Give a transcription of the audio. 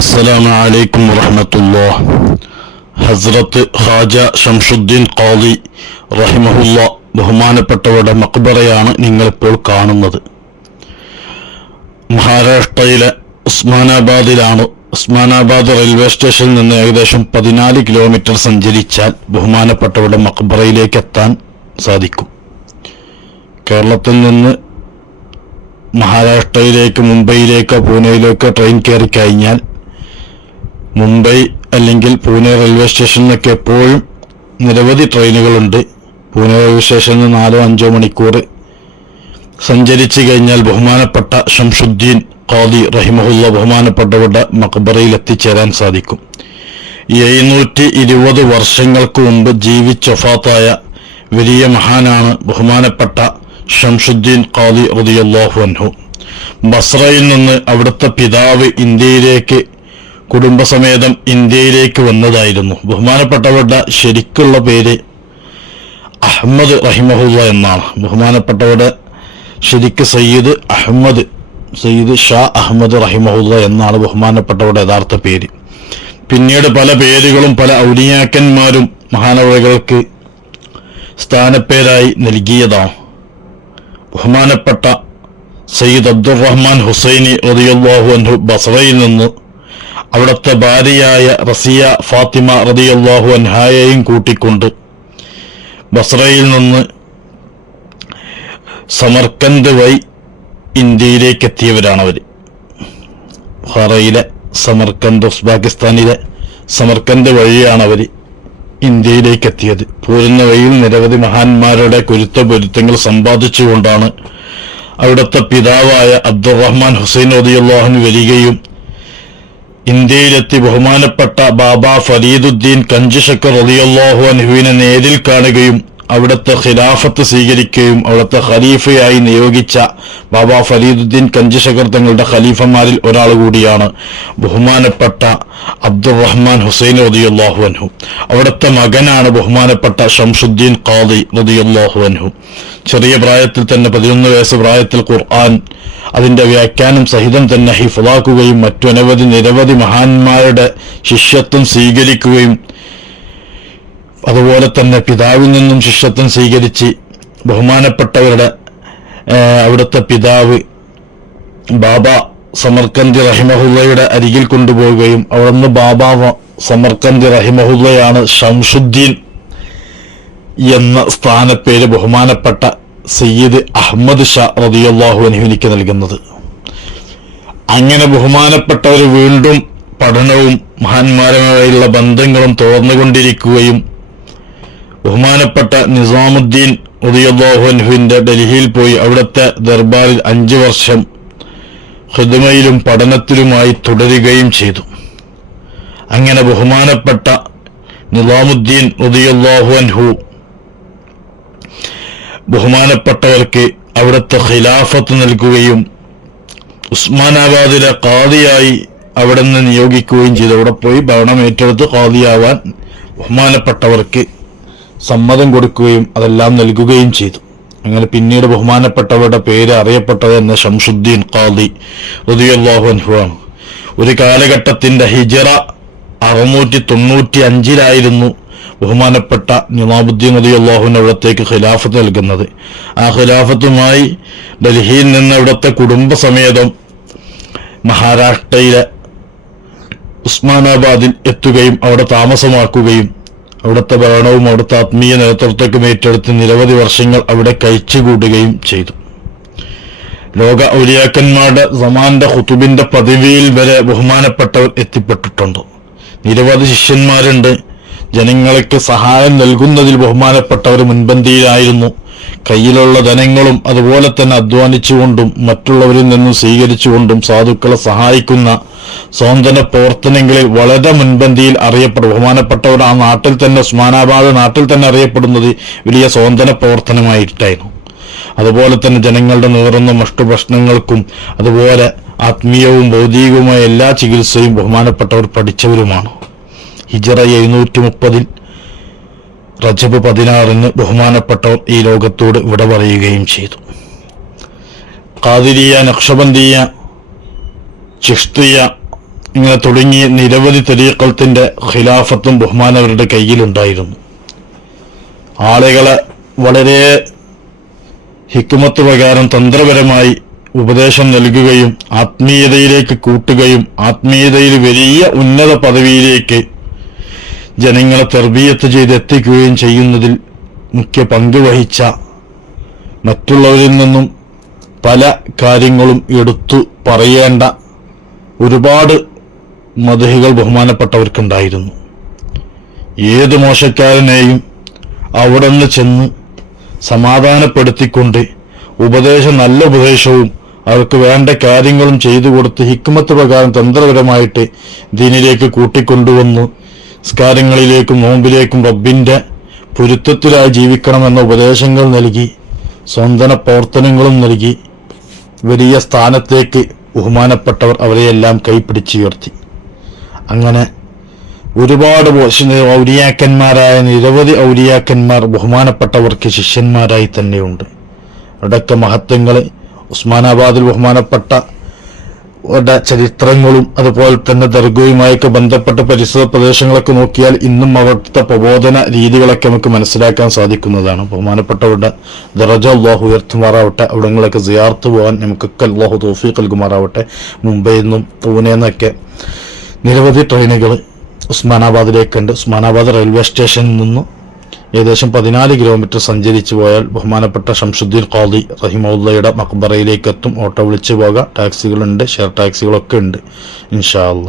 അസ്സലാമു അലൈക്കും വറഹമത്തുല്ലാ ഹസ്രത്ത് ഹാജ ഷംഷുദ്ദീൻ ഖാദി റഹിമഹുല്ല ബഹുമാനപ്പെട്ടവരുടെ മക്ബറയാണ് നിങ്ങളിപ്പോൾ കാണുന്നത്. മഹാരാഷ്ട്രയിലെ ഉസ്മാനാബാദിലാണ്. ഉസ്മാനാബാദ് റെയിൽവേ സ്റ്റേഷനിൽ നിന്ന് ഏകദേശം പതിനാല് കിലോമീറ്റർ സഞ്ചരിച്ചാൽ ബഹുമാനപ്പെട്ടവരുടെ മക്ബറയിലേക്ക് എത്താൻ സാധിക്കും. കേരളത്തിൽ നിന്ന് മഹാരാഷ്ട്രയിലേക്ക് മുംബൈയിലേക്കോ പൂനെയിലേക്കോ ട്രെയിൻ കയറി കഴിഞ്ഞാൽ മുംബൈ അല്ലെങ്കിൽ പൂനെ റെയിൽവേ സ്റ്റേഷനിലൊക്കെ എപ്പോഴും നിരവധി ട്രെയിനുകളുണ്ട്. പൂനെ റെയിൽവേ സ്റ്റേഷനിൽ നാലോ അഞ്ചോ മണിക്കൂർ സഞ്ചരിച്ചു കഴിഞ്ഞാൽ ബഹുമാനപ്പെട്ട ഷംഷുദ്ദീൻ ഖാദി റഹിമഹുല്ല ബഹുമാനപ്പെട്ടവരുടെ മക്ബറയിൽ എത്തിച്ചേരാൻ സാധിക്കും. എഴുന്നൂറ്റി ഇരുപത് വർഷങ്ങൾക്ക് മുമ്പ് ജീവിച്ചൊഫാത്തായ വലിയ മഹാനാണ് ബഹുമാനപ്പെട്ട ഷംഷുദ്ദീൻ ഖാദി റതിയല്ലാഹു അൻഹു. ബസ്രയിൽ നിന്ന് അവിടുത്തെ പിതാവ് ഇന്ത്യയിലേക്ക് കുടുംബസമേതം ഇന്ത്യയിലേക്ക് വന്നതായിരുന്നു. ബഹുമാനപ്പെട്ടവരുടെ ശരിക്കുള്ള പേര് അഹമ്മദ് റഹിമഹുല്ല എന്നാണ്. ബഹുമാനപ്പെട്ടവരുടെ ശരിക്ക് സയ്യിദ് അഹമ്മദ് സയ്യിദ് ഷാ അഹമ്മദ് റഹിമഹുല്ല എന്നാണ് ബഹുമാനപ്പെട്ടവരുടെ യഥാർത്ഥ പേര്. പിന്നീട് പല പേരുകളും പല ഔലിയാക്കന്മാരും മഹാനവഴികൾക്ക് സ്ഥാനപ്പേരായി നൽകിയതാണ്. ബഹുമാനപ്പെട്ട സയ്യിദ് അബ്ദുറഹ്മാൻ ഹുസൈനി റതിയുള്ളാഹു അൻഹു ബസറയിൽ നിന്ന് അവിടുത്തെ ഭാര്യയായ റസിയ ഫാത്തിമ റതിയല്ലാഹു അൻഹായെയും കൂട്ടിക്കൊണ്ട് ബസ്രയിൽ നിന്ന് സമർക്കന്ത് വഴി ഇന്ത്യയിലേക്ക് എത്തിയവരാണ് അവർ ഹറയിലെ സമർക്കന്ത് ഉസ്ബാക്കിസ്ഥാനിലെ സമർക്കന്ത് വഴിയാണ് അവർ ഇന്ത്യയിലേക്ക് എത്തിയത് പോരുന്ന വഴിയിൽ നിരവധി മഹാന്മാരുടെ കുരുത്ത പൊരുത്തങ്ങൾ സമ്പാദിച്ചുകൊണ്ടാണ് അവിടുത്തെ പിതാവായ അബ്ദുറഹ്മാൻ ഹുസൈൻ റതിയുള്ളാഹുന് വരികയും ഇന്ത്യയിലെത്തി ബഹുമാനപ്പെട്ട ബാബ ഫരീദുദ്ദീൻ കഞ്ചിഷക്കർ റളിയല്ലാഹു അൻഹുവിനെ നേരിൽ കാണുകയും അവിടുത്തെ ഖിലാഫത്ത് സ്വീകരിക്കുകയും അവിടുത്തെ ഖലീഫയായി നിയോഗിച്ച ബാബ ഫരീദുദ്ദീൻ കഞ്ചിശകർ തങ്ങളുടെ ഖലീഫമാരിൽ ഒരാൾ കൂടിയാണ് ബഹുമാനപ്പെട്ട അബ്ദുറഹ്മാൻ ഹുസൈൻ റളിയല്ലാഹു അൻഹു. അവിടുത്തെ മകനാണ് ബഹുമാനപ്പെട്ട ഷംസുദ്ദീൻ ഖാദി റളിയല്ലാഹു അൻഹു. ചെറിയ പ്രായത്തിൽ തന്നെ പതിനൊന്ന് വയസ്സ് പ്രായത്തിൽ ഖുർആൻ അതിന്റെ വ്യാഖ്യാനം സഹിതം തന്നെ ഹിഫലാക്കുകയും മറ്റനവധി നിരവധി മഹാന്മാരുടെ ശിഷ്യത്വം സ്വീകരിക്കുകയും അതുപോലെ തന്നെ പിതാവിൽ നിന്നും ശിഷ്യത്വം സ്വീകരിച്ച് ബഹുമാനപ്പെട്ടവരുടെ അവിടുത്തെ പിതാവ് ബാബ സമർക്കന്തി റഹിമഹുല്ലയുടെ അരികിൽ കൊണ്ടുപോവുകയും അവിടുന്ന് ബാബ സമർക്കന്തി റഹിമഹുല്ലയാണ് ഷംഷുദ്ദീൻ എന്ന സ്ഥാനപ്പേര് ബഹുമാനപ്പെട്ട സയ്യിദ് അഹമ്മദ് ഷാ റതിയല്ലാഹു അനുഹുനിക്ക് നൽകുന്നത്. അങ്ങനെ ബഹുമാനപ്പെട്ടവർ വീണ്ടും പഠനവും മഹാന്മാരുമായുള്ള ബന്ധങ്ങളും തുറന്നുകൊണ്ടിരിക്കുകയും ബഹുമാനപ്പെട്ട നിസാമുദ്ദീൻ ഉദയല്ലാഹു അൻഹുവിന്റെ ഡൽഹിയിൽ പോയി അവിടുത്തെ ദർബാറിൽ അഞ്ചു വർഷം ഹിദ്മയിലും പഠനത്തിലുമായി തുടരുകയും ചെയ്തു. അങ്ങനെ ബഹുമാനപ്പെട്ട നിസാമുദ്ദീൻ ഉദയല്ലാഹു അൻഹു ബഹുമാനപ്പെട്ടവർക്ക് അവിടുത്തെ ഖിലാഫത്ത് നൽകുകയും ഉസ്മാനാബാദിലെ കാതിയായി അവിടെ നിന്ന് നിയോഗിക്കുകയും ചെയ്തു. അവിടെ പോയി ഭരണം ഏറ്റെടുത്ത് ഖാദിയാവാൻ ബഹുമാനപ്പെട്ടവർക്ക് സമ്മതം കൊടുക്കുകയും അതെല്ലാം നൽകുകയും ചെയ്തു. അങ്ങനെ പിന്നീട് ബഹുമാനപ്പെട്ടവരുടെ പേര് അറിയപ്പെട്ടത് എന്ന ഷംസുദ്ദീൻ ഖാദി റളിയല്ലാഹു അൻഹു ആണ് ഒരു കാലഘട്ടത്തിന്റെ ഹിജറ അറുന്നൂറ്റി തൊണ്ണൂറ്റി അഞ്ചിലായിരുന്നു ബഹുമാനപ്പെട്ട നിമാബുദ്ദീൻ അലി അള്ളാഹുവിന് അവിടത്തേക്ക് ഖിലാഫത്ത് നൽകുന്നത്. ആ ഖിലാഫത്തുമായി ഡൽഹിയിൽ നിന്ന് അവിടുത്തെ കുടുംബസമേതം മഹാരാഷ്ട്രയിലെ ഉസ്മാനാബാദിൽ എത്തുകയും അവിടെ താമസമാക്കുകയും അവിടുത്തെ ഭരണവും അവിടുത്തെ ആത്മീയ നേതൃത്വക്കും ഏറ്റെടുത്ത് നിരവധി വർഷങ്ങൾ അവിടെ കഴിച്ചുകൂടുകയും ചെയ്തു. ലോക ഔലിയാക്കന്മാരുടെ സമാന്റെ ഹുത്തുബിന്റെ പദവിയിൽ വരെ ബഹുമാനപ്പെട്ടവർ എത്തിപ്പെട്ടിട്ടുണ്ട്. നിരവധി ശിഷ്യന്മാരുണ്ട്. ജനങ്ങൾക്ക് സഹായം നൽകുന്നതിൽ ബഹുമാനപ്പെട്ടവർ മുൻപന്തിയിലായിരുന്നു. കയ്യിലുള്ള ധനങ്ങളും അതുപോലെ തന്നെ അധ്വാനിച്ചുകൊണ്ടും മറ്റുള്ളവരിൽ നിന്നും സ്വീകരിച്ചുകൊണ്ടും സാധുക്കളെ സഹായിക്കുന്ന സ്വാതന്ത്ര്യ പ്രവർത്തനങ്ങളിൽ വളരെ മുൻപന്തിയിൽ അറിയപ്പെടും. ബഹുമാനപ്പെട്ടവർ ആ നാട്ടിൽ തന്നെ ഉസ്മാനാബാദ് നാട്ടിൽ തന്നെ അറിയപ്പെടുന്നത് വലിയ സ്വാതന്ത്ര്യ പ്രവർത്തനമായിട്ടായിരുന്നു. അതുപോലെ തന്നെ ജനങ്ങളുടെ നേറുന്ന മറ്റു അതുപോലെ ആത്മീയവും ഭൗതികവുമായ എല്ലാ ചികിത്സയും ബഹുമാനപ്പെട്ടവർ പഠിച്ചവരുമാണ്. ഹിജറ എഴുന്നൂറ്റി മുപ്പതിൽ റജബ് പതിനാറിന് ബഹുമാനപ്പെട്ടവർ ഈ ലോകത്തോട് വിട പറയുകയും ചെയ്തു. കാതിരിയ നക്ഷബന്തിയ ചിഷ്തിയ ഇങ്ങനെ തുടങ്ങിയ നിരവധി തെരീക്കത്തിന്റെ ഖിലാഫത്തും ബഹുമാനവരുടെ കയ്യിലുണ്ടായിരുന്നു. ആളുകളെ വളരെ ഹിക്കുമത്ത് പ്രകാരം തന്ത്രപരമായി ഉപദേശം നൽകുകയും ആത്മീയതയിലേക്ക് കൂട്ടുകയും ആത്മീയതയിൽ വലിയ ഉന്നത പദവിയിലേക്ക് ജനങ്ങളെ തെർബീയത്ത് ചെയ്ത് എത്തിക്കുകയും ചെയ്യുന്നതിൽ മുഖ്യ പങ്ക് വഹിച്ച മറ്റുള്ളവരിൽ നിന്നും പല കാര്യങ്ങളും എടുത്തു പറയേണ്ട ഒരുപാട് മതഹികൾ ബഹുമാനപ്പെട്ടവർക്കുണ്ടായിരുന്നു. ഏത് മോശക്കാരനെയും അവിടെ നിന്ന് ചെന്ന് സമാധാനപ്പെടുത്തിക്കൊണ്ട് ഉപദേശം നല്ല ഉപദേശവും അവർക്ക് വേണ്ട കാര്യങ്ങളും ചെയ്തു കൊടുത്ത് ഹിക്മത്ത് പ്രകാരം തന്ത്രപരമായിട്ട് ദീനിലേക്ക് കൂട്ടിക്കൊണ്ടുവന്ന് സ്കാരങ്ങളിലേക്കും നോമ്പിലേക്കും റബ്ബിന്റെ പൊരുത്തത്തിലായി ജീവിക്കണമെന്ന ഉപദേശങ്ങൾ നൽകി സ്വന്തന പ്രവർത്തനങ്ങളും നൽകി വലിയ സ്ഥാനത്തേക്ക് ബഹുമാനപ്പെട്ടവർ അവരെയെല്ലാം കൈപ്പിടിച്ചുയർത്തി അങ്ങനെ ഒരുപാട് ഔലിയാക്കന്മാരായ നിരവധി ഔലിയാക്കന്മാർ ബഹുമാനപ്പെട്ടവർക്ക് ശിഷ്യന്മാരായി തന്നെയുണ്ട്. അവിടൊക്കെ മഹത്വങ്ങളെ ഉസ്മാനാബാദിൽ ബഹുമാനപ്പെട്ട ചരിത്രങ്ങളും അതുപോലെ തന്നെ ദർഗയുമായൊക്കെ ബന്ധപ്പെട്ട പരിസര പ്രദേശങ്ങളൊക്കെ നോക്കിയാൽ ഇന്നും അവിടുത്തെ പ്രബോധന രീതികളൊക്കെ നമുക്ക് മനസ്സിലാക്കാൻ സാധിക്കുന്നതാണ്. ബഹുമാനപ്പെട്ടവരുടെ ദറജ അള്ളാഹു ഉയർത്തുമാറാവട്ടെ. അവിടങ്ങളൊക്കെ സിയാർത്ത് പോകാൻ നമുക്കൊക്കെ അള്ളാഹു തോഫീഖ് നൽകുമാറാവട്ടെ. മുംബൈയിൽ നിന്നും പൂനെ നിന്നൊക്കെ നിരവധി ട്രെയിനുകൾ ഉസ്മാനാബാദിലേക്കുണ്ട്. ഉസ്മാനാബാദ് റെയിൽവേ സ്റ്റേഷനിൽ നിന്ന് ഏകദേശം പതിനാല് കിലോമീറ്റർ സഞ്ചരിച്ചു പോയാൽ ബഹുമാനപ്പെട്ട ഷംസുദ്ദീൻ ഖാദി റഹിമുള്ളയുടെ മക്ബറയിലേക്ക് എത്തും ഓട്ടോ വിളിച്ചു പോകാം. ടാക്സികളുണ്ട്. ഷെയർ ടാക്സികളൊക്കെ ഉണ്ട്. ഇൻഷാ അള്ളാഹ്